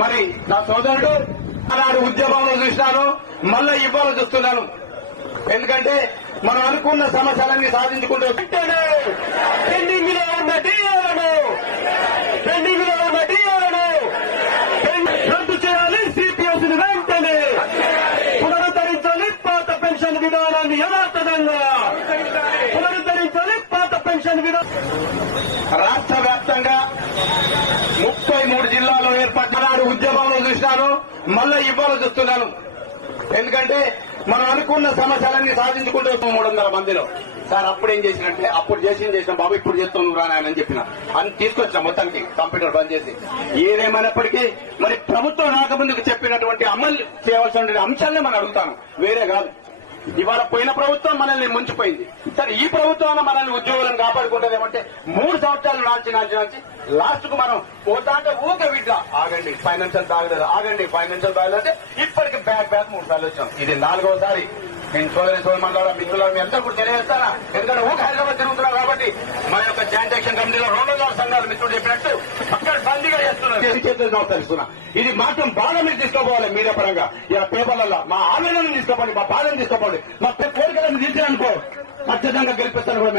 మరి నా సోదరుడు ఆనాడు ఉద్యమంలో చూసినాను, మళ్ళా ఇవ్వాలో చూస్తున్నాను. ఎందుకంటే మనం అనుకున్న సమస్యలన్నీ సాధించుకుంటూ వెంటనే పెండింగ్ లో ఉన్న డిఏలను రద్దు చేయాలి. సిపిఎస్ ని వెంటనే పునరుద్ధరించాలి. పాత పెన్షన్ విధానాన్ని యథాతథంగా పునరుద్ధరించాలి. పాత పెన్షన్ విధానం రాష్ట్ర వ్యాప్తంగా 33 జిల్లాల్లో ఏర్పడినాడు ఉద్యమంలో చూసినాను, మళ్ళా ఇవ్వాలో చూస్తున్నాను. ఎందుకంటే మనం అనుకున్న సమస్యలన్నీ సాధించుకుంటూ 300 మందిలో సార్ అప్పుడు ఏం చేసినట్టే అప్పుడు చేసిన బాబు ఇప్పుడు చేస్తాను రానని చెప్పిన అని తీసుకొచ్చిన మొత్తానికి కంప్యూటర్ బంద్ చేసి. ఏదేమైనప్పటికీ మరి ప్రభుత్వం రాకముందుకు చెప్పినటువంటి అమలు చేయవలసిన అంశాలనే మనం అడుగుతాను, వేరే కాదు. ఇవాళ పోయిన ప్రభుత్వం మనల్ని ముంచిపోయింది. సరే ఈ ప్రభుత్వం మనల్ని ఉద్యోగులను కాపాడుకుంటుందేమంటే 3 సంవత్సరాలు నాల్చి లాస్ట్ కు మనం పోతాంటే ఊకే విడ్డా ఆగండి ఫైనాన్షియల్ బాగలేదు, ఆగండి ఫైనాన్షియల్ బాగలేదంటే ఇప్పటికి బ్యాక్ 3 సార్లు వచ్చాం. ఇది 4వసారి. నేను సోదరి మిత్రులు మీ అందరూ కూడా తెలియజేస్తానా, ఎందుకంటే ఊక హైదరాబాద్ తిరుగుతున్నారు కాబట్టి మన యొక్క జాయింట్ యాక్షన్ కమిటీలో 200 సంఘాలు మిత్రులు చెప్పినట్టు అక్కడ బందీగా చేస్తున్నా. ఇది మాత్రం బాగా మీరు తీసుకోపోవాలి. మీడియా పరంగా ఇలా పేపర్లలో మా ఆవేదనను తీసుకోపోండి, మా బాధను తీసుకోపోండి, మా కోరికలను తీర్చాలనుకో ఖచ్చితంగా గెలిపిస్తాను కూడా.